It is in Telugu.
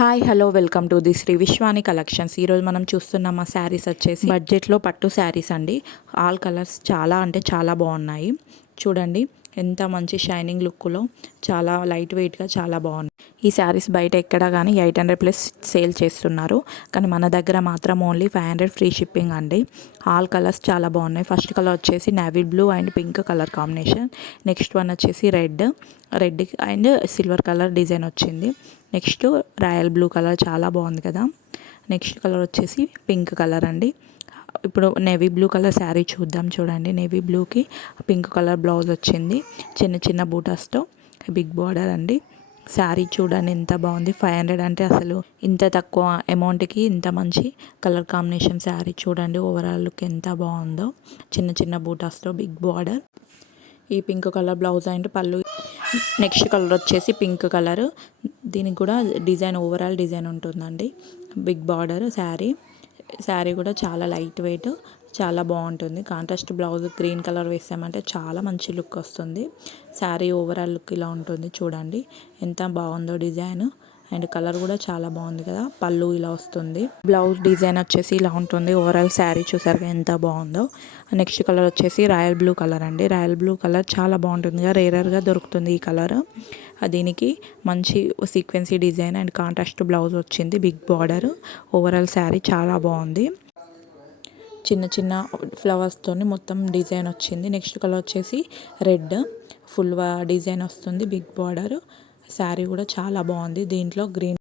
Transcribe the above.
Hi hello welcome to the Shri Vishwani collections. ఈరోజు మనం చూస్తున్న మా శారీస్ వచ్చేసి బడ్జెట్లో పట్టు శారీస్ అండి. ఆల్ కలర్స్ చాలా అంటే చాలా బాగున్నాయి. చూడండి ఎంత మంచి షైనింగ్ లుక్లో చాలా లైట్ వెయిట్గా చాలా బాగున్నాయి. ఈ శారీస్ బయట ఎక్కడ కానీ 800+ సేల్ చేస్తున్నారు, కానీ మన దగ్గర మాత్రం ఓన్లీ 500 ఫ్రీ షిప్పింగ్ అండి. ఆల్ కలర్స్ చాలా బాగున్నాయి. ఫస్ట్ కలర్ వచ్చేసి navy blue and pink colour combination. Next one వచ్చేసి red and silver colour design వచ్చింది. నెక్స్ట్ రాయల్ బ్లూ కలర్ చాలా బాగుంది కదా. నెక్స్ట్ కలర్ వచ్చేసి పింక్ కలర్ అండి. ఇప్పుడు నేవీ బ్లూ కలర్ శారీ చూద్దాం. చూడండి, నేవీ బ్లూకి పింక్ కలర్ బ్లౌజ్ వచ్చింది, చిన్న చిన్న బూటాస్తో బిగ్ బార్డర్ అండి. శారీ చూడండి ఎంత బాగుంది. 500 అంటే అసలు ఇంత తక్కువ అమౌంట్కి ఇంత మంచి కలర్ కాంబినేషన్ శారీ చూడండి. ఓవరాల్ లుక్ ఎంత బాగుందో. చిన్న చిన్న బూటాస్తో బిగ్ బార్డర్, ఈ పింక్ కలర్ బ్లౌజ్ అండ్ పళ్ళు. నెక్స్ట్ కలర్ వచ్చేసి పింక్ కలర్, దీనికి కూడా డిజైన్ ఓవరాల్ డిజైన్ ఉంటుందండి. బిగ్ బార్డర్ శారీ కూడా చాలా లైట్ వెయిట్, చాలా బాగుంటుంది. కాంట్రాస్ట్ బ్లౌజ్ గ్రీన్ కలర్ వేసామంటే చాలా మంచి లుక్ వస్తుంది. శారీ ఓవరాల్ లుక్ ఇలా ఉంటుంది. చూడండి ఎంత బాగుందో డిజైన్, అండ్ కలర్ కూడా చాలా బాగుంది కదా. పళ్ళు ఇలా వస్తుంది, బ్లౌజ్ డిజైన్ వచ్చేసి ఇలా ఉంటుంది. ఓవరాల్ శారీ చూసారుగా ఎంత బాగుందో. నెక్స్ట్ కలర్ వచ్చేసి రాయల్ బ్లూ కలర్ అండి. రాయల్ బ్లూ కలర్ చాలా బాగుంటుంది, రేరర్గా దొరుకుతుంది ఈ కలర్. దీనికి మంచి సీక్వెన్సీ డిజైన్ అండ్ కాంట్రాస్ట్ బ్లౌజ్ వచ్చింది, బిగ్ బార్డర్. ఓవరాల్ శారీ చాలా బాగుంది. చిన్న చిన్న ఫ్లవర్స్తోని మొత్తం డిజైన్ వచ్చింది. నెక్స్ట్ కలర్ వచ్చేసి రెడ్, ఫుల్ డిజైన్ వస్తుంది, బిగ్ బార్డర్. శారీ కూడా చాలా బాగుంది. దీంట్లో గ్రీన్